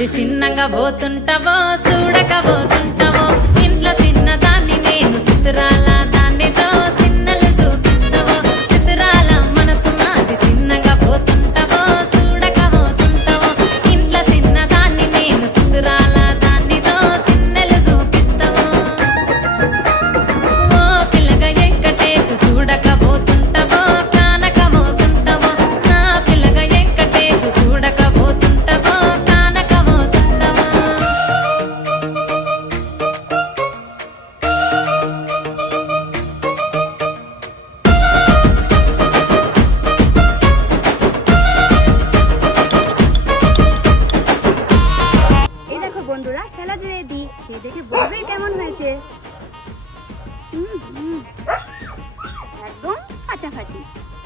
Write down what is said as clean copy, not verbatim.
అది చిన్నగా పోతుంటావో చూడకపోతుంటావో ఇంట్లో చిన్నదాన్ని నేను చిత్రాల దాన్నితో చిన్నలు చూపిస్తావో చిత్రాల మనసు నాది చిన్నగా పోతుంటావో చూడకపోతుంటావో ఇంట్లో చిన్నదాన్ని నేను చిత్రాల దాన్నితో చిన్నలు చూపిస్తావో ఓ పిల్లగా వెంకటేశు చూడకపోతుంటావో కానకపోతుంటావో నా పిల్లగా వెంకటేశు చూడకపోతుంటావో కానకపోతుంటావో এই দেখো বন্ধুরা স্যালাড রেডি খেয়ে দেখে বলবেই কেমন হয়েছে একদম ফাটাফাটি।